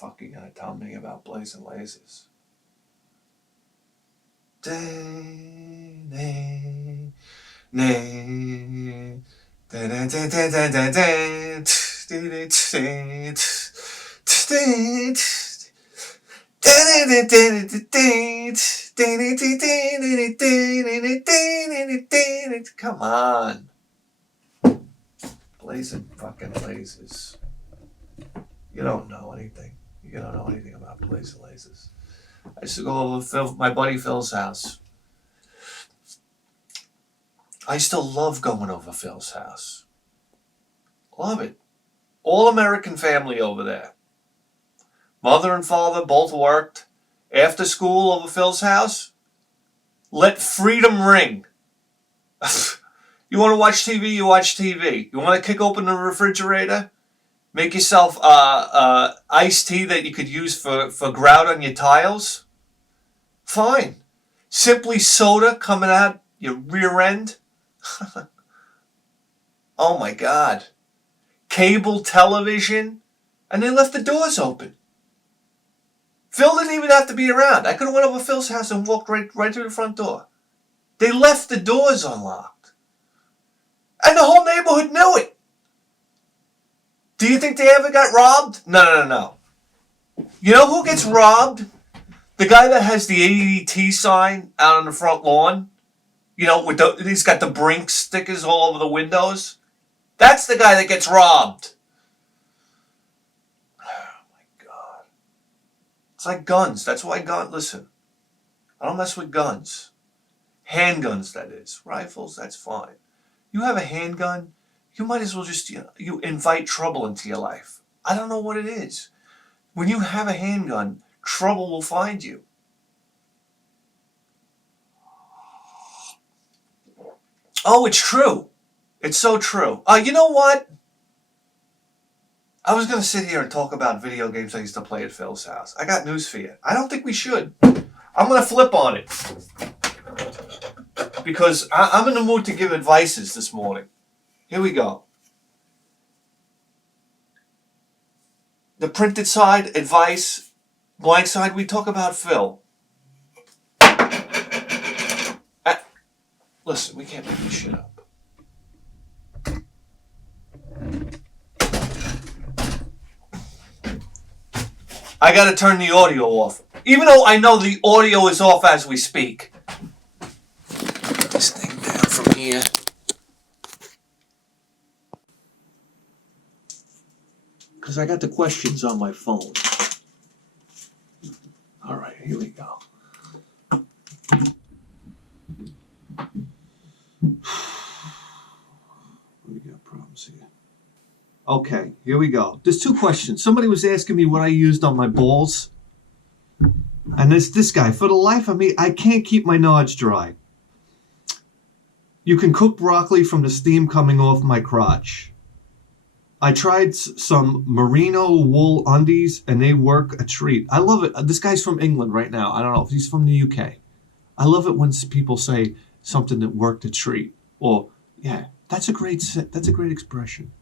fucking gonna tell me about blazing lasers. Come on. Blazing fucking lasers. You don't know anything. You don't know anything about blazing lasers. I used to go over to my buddy Phil's house. I still love going over Phil's house. Love it. All American family over there. Mother and father both worked. After school over Phil's house, let freedom ring. You want to watch TV, you watch TV. You want to kick open the refrigerator? Make yourself iced tea that you could use for grout on your tiles? Fine. Simply soda coming out your rear end? Oh my God. Cable television? And they left the doors open. Phil didn't even have to be around. I could have went over Phil's house and walked right through the front door. They left the doors unlocked. And the whole neighborhood knew it. Do you think they ever got robbed? No. You know who gets robbed? The guy that has the ADT sign out on the front lawn. You know, he's got the Brink stickers all over the windows. That's the guy that gets robbed. Oh my God. It's like guns. That's why listen, I don't mess with guns. Handguns, that is. Rifles, that's fine. You have a handgun, you might as well just, you invite trouble into your life. I don't know what it is. When you have a handgun, trouble will find you. Oh, it's true. It's so true. You know what? I was going to sit here and talk about video games I used to play at Phil's house. I got news for you. I don't think we should. I'm going to flip on it. Because I'm in the mood to give advices this morning. Here we go. The printed side, advice. Blank side, we talk about Phil. Listen, we can't make this shit up. I gotta turn the audio off. Even though I know the audio is off as we speak. Put this thing down from here. Because I got the questions on my phone. All right, here we go. We got problems here. Okay, here we go. There's two questions. Somebody was asking me what I used on my balls. And it's this guy. For the life of me, I can't keep my nods dry. You can cook broccoli from the steam coming off my crotch. I tried some merino wool undies, and they work a treat. I love it. This guy's from England right now. I don't know if he's from the UK. I love it when people say something that worked a treat. Or, yeah, that's a great expression.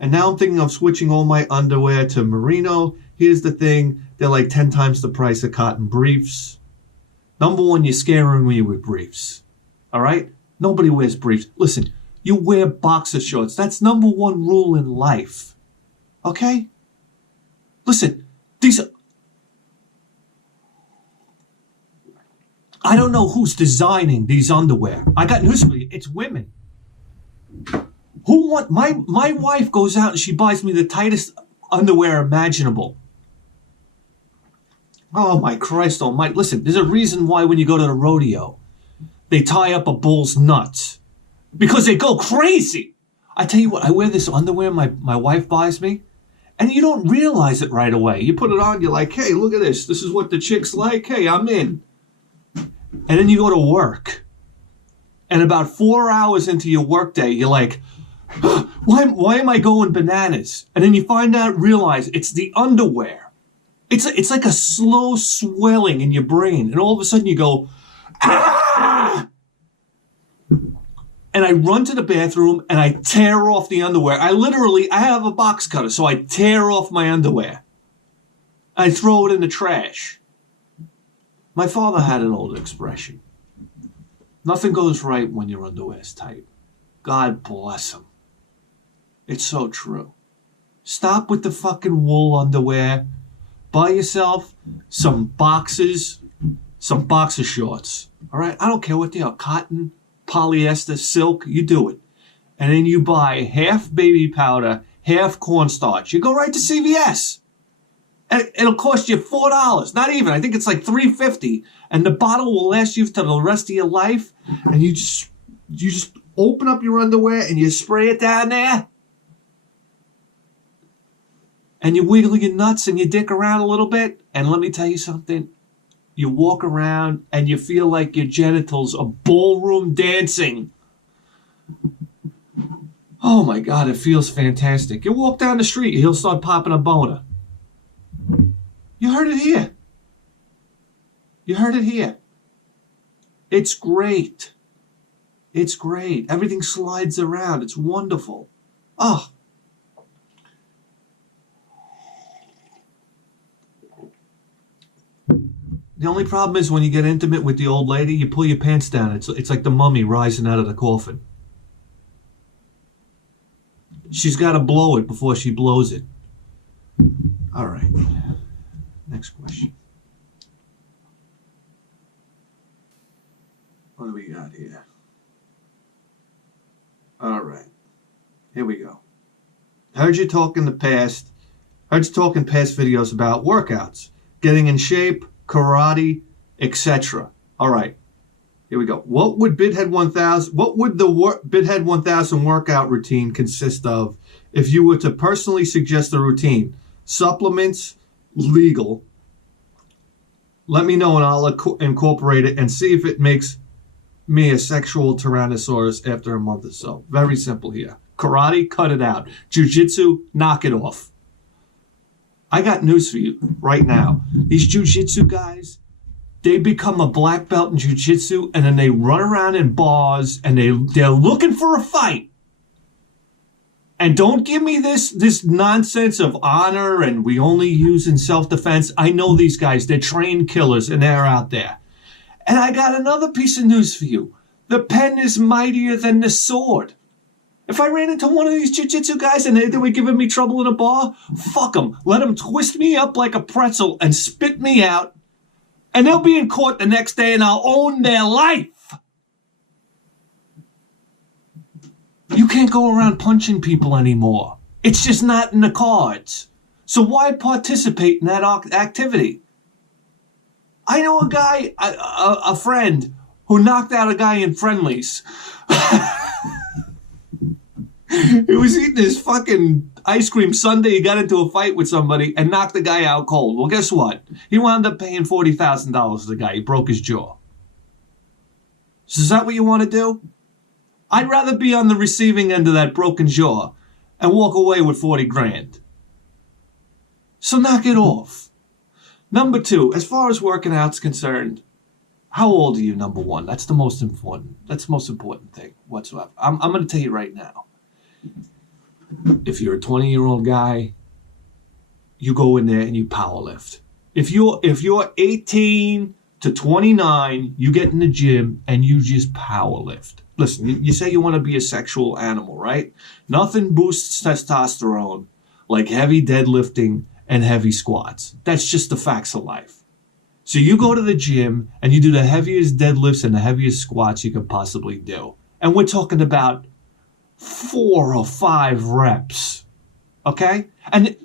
And now I'm thinking of switching all my underwear to merino. Here's the thing. They're like 10 times the price of cotton briefs. Number one, you're scaring me with briefs. All right? Nobody wears briefs. Listen, you wear boxer shorts. That's number one rule in life. Okay? Listen, I don't know who's designing these underwear. I got news for you. It's women. My wife goes out and she buys me the tightest underwear imaginable. Oh my Christ almighty. Listen, there's a reason why when you go to the rodeo, they tie up a bull's nuts. Because they go crazy. I tell you what, I wear this underwear my wife buys me, and you don't realize it right away. You put it on, you're like, hey, look at this. This is what the chick's like. Hey, I'm in. And then you go to work. And about 4 hours into your workday, you're like, why am I going bananas? And then you realize it's the underwear. It's like a slow swelling in your brain. And all of a sudden you go, ah! and I run to the bathroom and I tear off the underwear. I have a box cutter, so I tear off my underwear. I throw it in the trash. My father had an old expression. Nothing goes right when your underwear's tight. God bless him. It's so true. Stop with the fucking wool underwear. Buy yourself some boxer shorts. All right? I don't care what they are. Cotton, polyester, silk, you do it. And then you buy half baby powder, half cornstarch. You go right to CVS. And it'll cost you $4. Not even. I think it's like $3.50. And the bottle will last you for the rest of your life. And you just open up your underwear and you spray it down there. And you wiggle your nuts and you dick around a little bit. And let me tell you something. You walk around and you feel like your genitals are ballroom dancing. Oh my God, it feels fantastic. You walk down the street, he'll start popping a boner. You heard it here. You heard it here. It's great. It's great. Everything slides around. It's wonderful. Oh. The only problem is when you get intimate with the old lady, you pull your pants down. It's like the mummy rising out of the coffin. She's got to blow it before she blows it. All right. Next question. What do we got here? All right. Here we go. Heard you talk in past videos about workouts, getting in shape, karate, etc. All right. Here we go. What would the Bidhead 1000 workout routine consist of if you were to personally suggest a routine? Supplements, legal. Let me know and I'll incorporate it and see if it makes me a sexual Tyrannosaurus after a month or so. Very simple here. Karate, cut it out. Jiu-jitsu, knock it off. I got news for you right now. These jiu-jitsu guys, they become a black belt in jiu-jitsu and then they run around in bars and they're looking for a fight. And don't give me this nonsense of honor and we only use in self-defense. I know these guys. They're trained killers and they're out there. And I got another piece of news for you. The pen is mightier than the sword. If I ran into one of these jiu-jitsu guys and they were giving me trouble in a bar, fuck them. Let them twist me up like a pretzel and spit me out. And they'll be in court the next day and I'll own their life. You can't go around punching people anymore. It's just not in the cards. So why participate in that activity? I know a guy, a friend, who knocked out a guy in friendlies. He was eating his fucking ice cream sundae. He got into a fight with somebody and knocked the guy out cold. Well, guess what? He wound up paying $40,000 to the guy. He broke his jaw. So is that what you want to do? I'd rather be on the receiving end of that broken jaw and walk away with 40 grand. So knock it off. Number two, as far as working out's concerned, how old are you, number one? That's the most important. That's the most important thing whatsoever. I'm going to tell you right now. If you're a 20-year-old guy, you go in there and you power lift. If you're 18 to 29, you get in the gym and you just power lift. Listen, you say you want to be a sexual animal, right? Nothing boosts testosterone like heavy deadlifting and heavy squats. That's just the facts of life. So you go to the gym and you do the heaviest deadlifts and the heaviest squats you can possibly do. And we're talking about 4 or 5 reps. Okay? And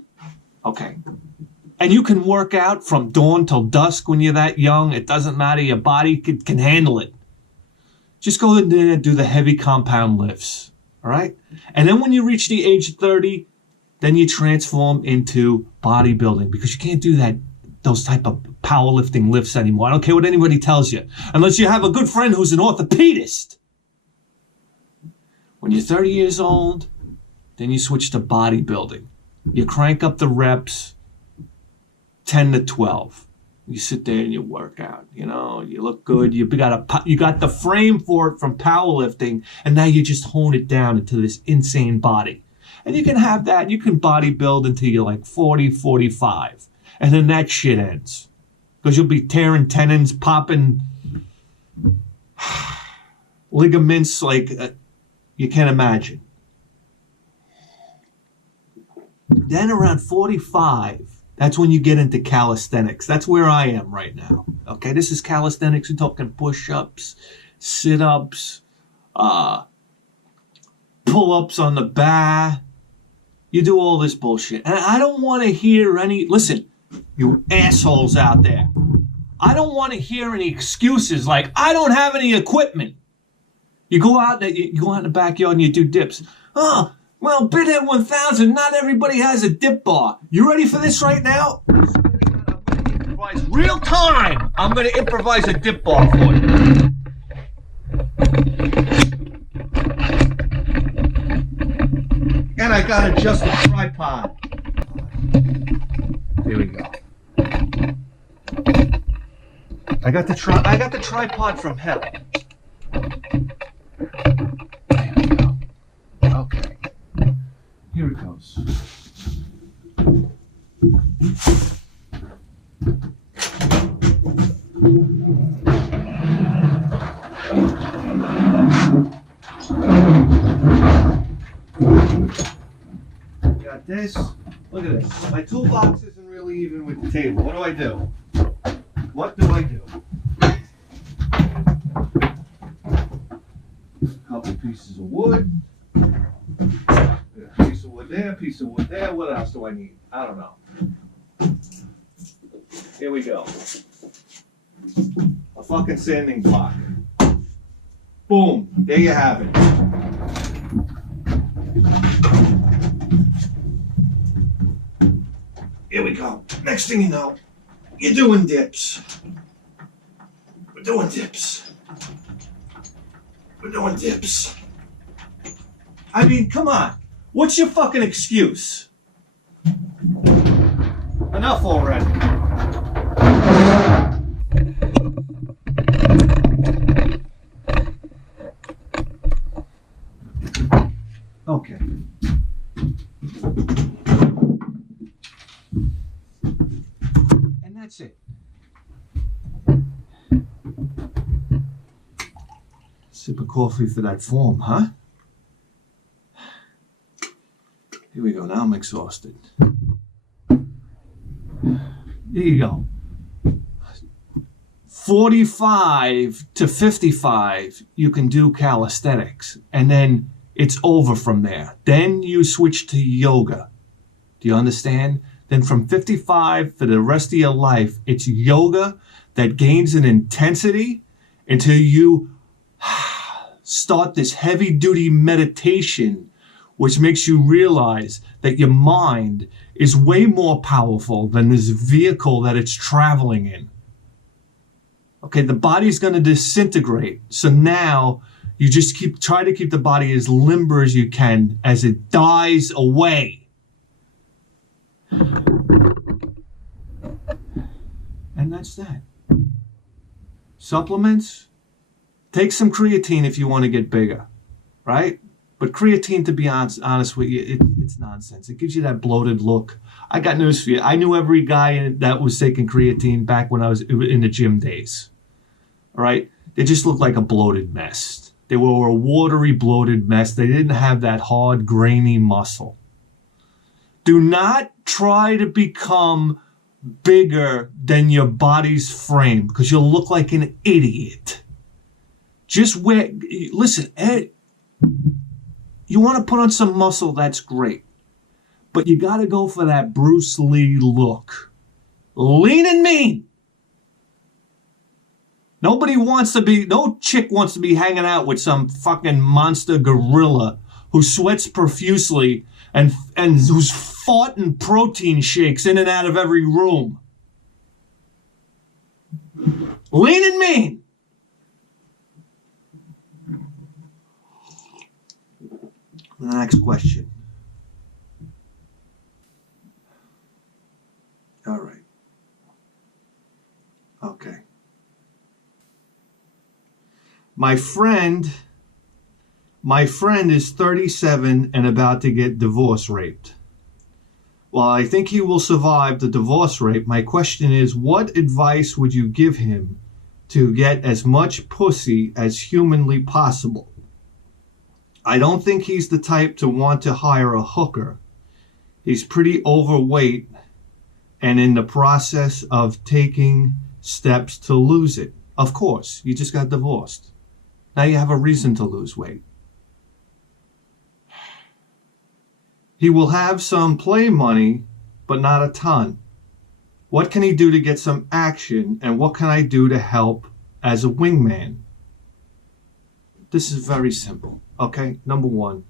you can work out from dawn till dusk when you're that young. It doesn't matter. Your body can handle it. Just go in there and do the heavy compound lifts. All right? And then when you reach the age of 30, then you transform into bodybuilding because you can't do those type of powerlifting lifts anymore. I don't care what anybody tells you. Unless you have a good friend who's an orthopedist. When you're 30 years old, then you switch to bodybuilding. You crank up the reps 10 to 12. You sit there and you work out, you know, you look good. You got the frame for it from powerlifting, and now you just hone it down into this insane body. And you can have that. You can bodybuild until you're like 40, 45. And then that shit ends. Because you'll be tearing tendons, popping ligaments like you can't imagine. Then around 45, that's when you get into calisthenics. That's where I am right now. Okay, this is calisthenics. We're talking push-ups, sit-ups, pull-ups on the bar. You do all this bullshit. And I don't want to hear any... Listen, you assholes out there. I don't want to hear any excuses like, I don't have any equipment. You go out in the backyard and you do dips. Oh, well, Bidhead 1000, not everybody has a dip bar. You ready for this right now? I'm going to improvise real time. I'm going to improvise a dip bar for you. And I got to adjust the tripod. Here we go. I got the tripod from hell. There we go. Okay. Here it goes. Got this. Look at this. My toolbox isn't really even with the table. What do I do? What do I do? A couple pieces of wood. Piece of wood there, piece of wood there. What else do I need? I don't know. Here we go. A fucking sanding block. Boom. There you have it. Here we go. Next thing you know, you're doing dips. We're doing dips. We're doing dips. I mean, come on. What's your fucking excuse? Enough already. Okay. And that's it. Sip of coffee for that form, huh? Here we go. Now I'm exhausted. Here you go. 45 to 55, you can do calisthenics. And then it's over from there. Then you switch to yoga. Do you understand? Then from 55 for the rest of your life, it's yoga that gains an intensity until you start this heavy-duty meditation, which makes you realize that your mind is way more powerful than this vehicle that it's traveling in. Okay, the body's going to disintegrate. So now you just try to keep the body as limber as you can as it dies away. And that's that. Supplements, take some creatine if you want to get bigger, right? But creatine, to be honest with you, it's nonsense. It gives you that bloated look. I got news for you. I knew every guy that was taking creatine back when I was in the gym days. All right? They just looked like a bloated mess. They were a watery, bloated mess. They didn't have that hard, grainy muscle. Do not try to become bigger than your body's frame because you'll look like an idiot. Listen, Ed, you want to put on some muscle, that's great. But you got to go for that Bruce Lee look. Lean and mean. No chick wants to be hanging out with some fucking monster gorilla who sweats profusely and who's farting protein shakes in and out of every room. Lean and mean. The next question. All right. My friend is 37 and about to get divorce raped. While I think he will survive the divorce rape, my question is, what advice would you give him to get as much pussy as humanly possible? I don't think he's the type to want to hire a hooker. He's pretty overweight and in the process of taking steps to lose it. Of course, you just got divorced. Now you have a reason to lose weight. He will have some play money, but not a ton. What can he do to get some action, and what can I do to help as a wingman? This is very simple, okay? Number one,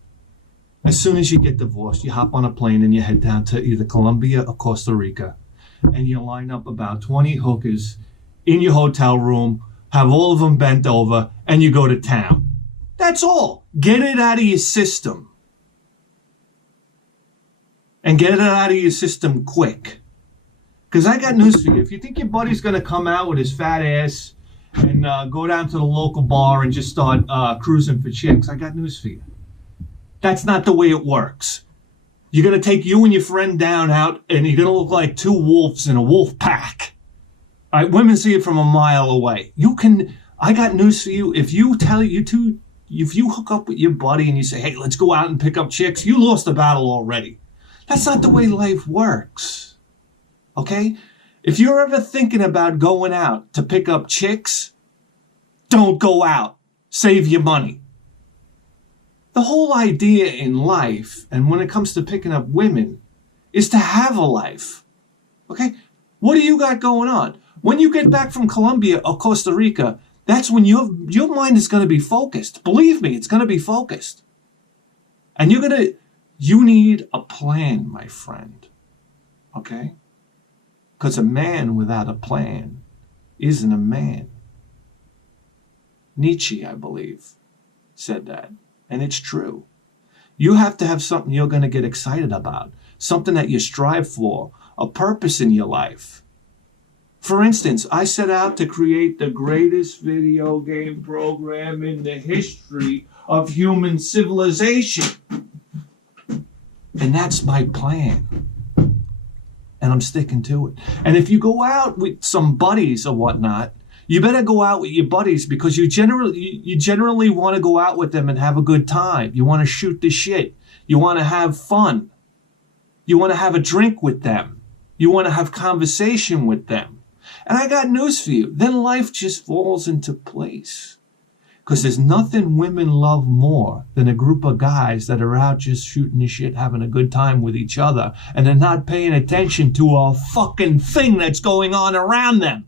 as soon as you get divorced, you hop on a plane and you head down to either Colombia or Costa Rica, and you line up about 20 hookers in your hotel room, have all of them bent over, and you go to town. That's all. Get it out of your system. And get it out of your system quick. Because I got news for you. If you think your buddy's going to come out with his fat ass and go down to the local bar and just start cruising for chicks, I got news for you. That's not the way it works. You're going to take you and your friend down out, and you're going to look like two wolves in a wolf pack. All right, women see it from a mile away. I got news for you. If you hook up with your buddy and you say, hey, let's go out and pick up chicks, you lost the battle already. That's not the way life works, okay? If you're ever thinking about going out to pick up chicks, don't go out. Save your money. The whole idea in life, and when it comes to picking up women, is to have a life, okay? What do you got going on? When you get back from Colombia or Costa Rica, that's when your mind is going to be focused. Believe me, it's going to be focused. And you need a plan, my friend, okay? Because a man without a plan isn't a man. Nietzsche, I believe, said that, and it's true. You have to have something you're going to get excited about, something that you strive for, a purpose in your life. For instance, I set out to create the greatest video game program in the history of human civilization. And that's my plan. And I'm sticking to it. And if you go out with some buddies or whatnot, you better go out with your buddies because you generally want to go out with them and have a good time. You want to shoot the shit. You want to have fun. You want to have a drink with them. You want to have conversation with them. And I got news for you. Then life just falls into place. Because there's nothing women love more than a group of guys that are out just shooting the shit, having a good time with each other, and they're not paying attention to a fucking thing that's going on around them.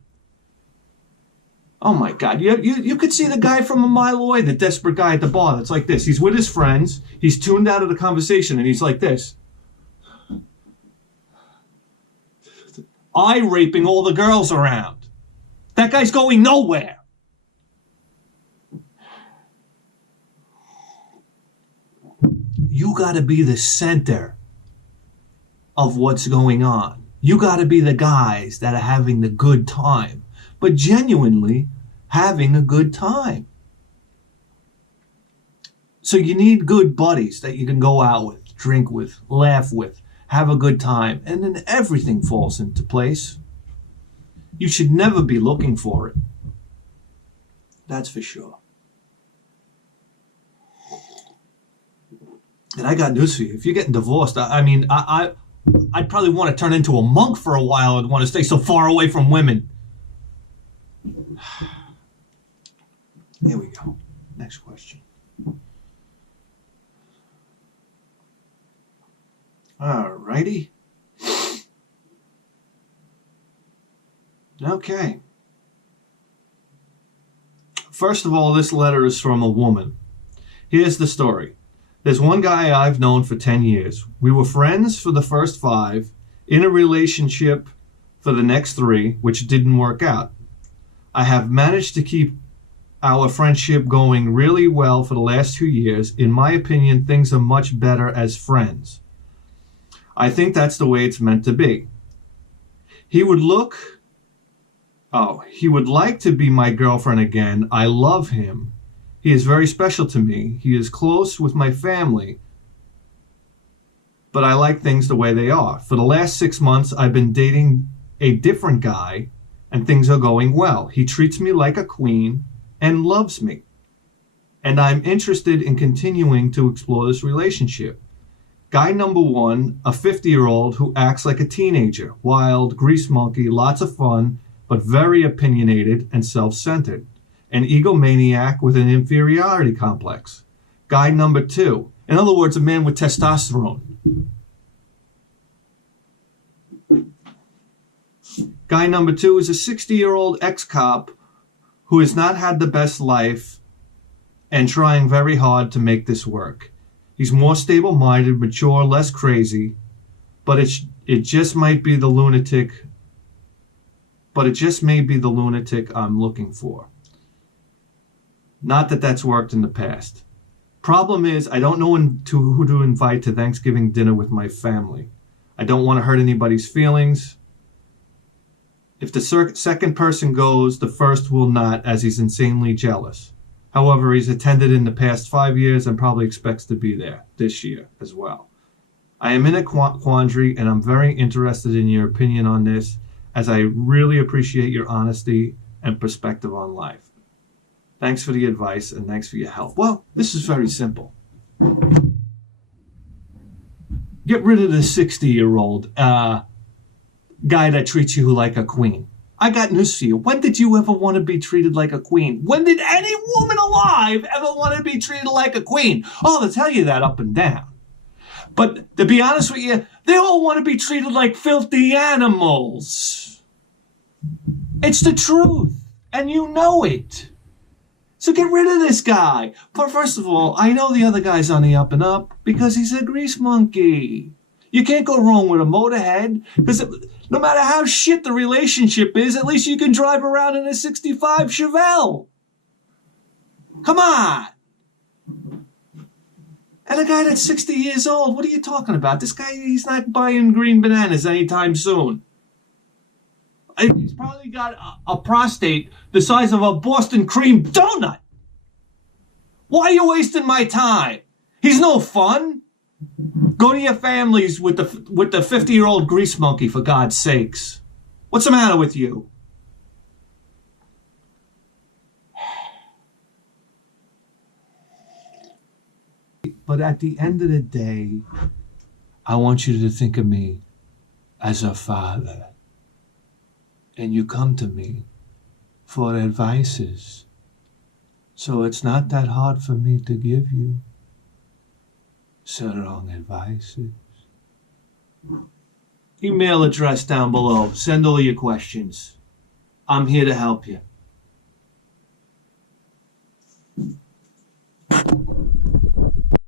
Oh my God, you could see the guy from a mile away, the desperate guy at the bar that's like this. He's with his friends, he's tuned out of the conversation, and he's like this. Eye raping all the girls around. That guy's going nowhere. You got to be the center of what's going on. You got to be the guys that are having the good time, but genuinely having a good time. So you need good buddies that you can go out with, drink with, laugh with, have a good time, and then everything falls into place. You should never be looking for it. That's for sure. And I got news for you. If you're getting divorced, I'd probably want to turn into a monk for a while and want to stay so far away from women. Here we go. Next question. All righty. Okay. First of all, this letter is from a woman. Here's the story. There's one guy I've known for 10 years. We were friends for the first 5, in a relationship for the next 3, which didn't work out. I have managed to keep our friendship going really well for the last 2 years. In my opinion, things are much better as friends. I think that's the way it's meant to be. He would like to be my girlfriend again. I love him. He is very special to me. He is close with my family, but I like things the way they are. For the last 6 months, I've been dating a different guy, and things are going well. He treats me like a queen and loves me. And I'm interested in continuing to explore this relationship. Guy number 1, a 50-year-old who acts like a teenager. Wild, grease monkey, lots of fun, but very opinionated and self-centered. An egomaniac with an inferiority complex. Guy number 2, in other words, a man with testosterone. Guy number 2 is a 60-year-old ex-cop who has not had the best life and trying very hard to make this work. He's more stable-minded, mature, less crazy, but it just might be the lunatic. But it just may be the lunatic I'm looking for. Not that that's worked in the past. Problem is, I don't know who to invite to Thanksgiving dinner with my family. I don't want to hurt anybody's feelings. If the second person goes, the first will not, as he's insanely jealous. However, he's attended in the past 5 years and probably expects to be there this year as well. I am in a quandary, and I'm very interested in your opinion on this, as I really appreciate your honesty and perspective on life. Thanks for the advice, and thanks for your help. Well, this is very simple. Get rid of the 60-year-old guy that treats you like a queen. I got news for you. When did you ever want to be treated like a queen? When did any woman alive ever want to be treated like a queen? Oh, they'll tell you that up and down. But to be honest with you, they all want to be treated like filthy animals. It's the truth, and you know it. So get rid of this guy. But first of all, I know the other guy's on the up and up because he's a grease monkey. You can't go wrong with a motorhead, because no matter how shit the relationship is, at least you can drive around in a 65 Chevelle. Come on. And a guy that's 60 years old, what are you talking about? This guy, he's not buying green bananas anytime soon. He's probably got a prostate the size of a Boston cream donut. Why are you wasting my time? He's no fun. Go to your families with the 50-year-old grease monkey, for God's sakes. What's the matter with you? But at the end of the day, I want you to think of me as a father. And you come to me for advices. So it's not that hard for me to give you strong advices. Email address down below. Send all your questions. I'm here to help you.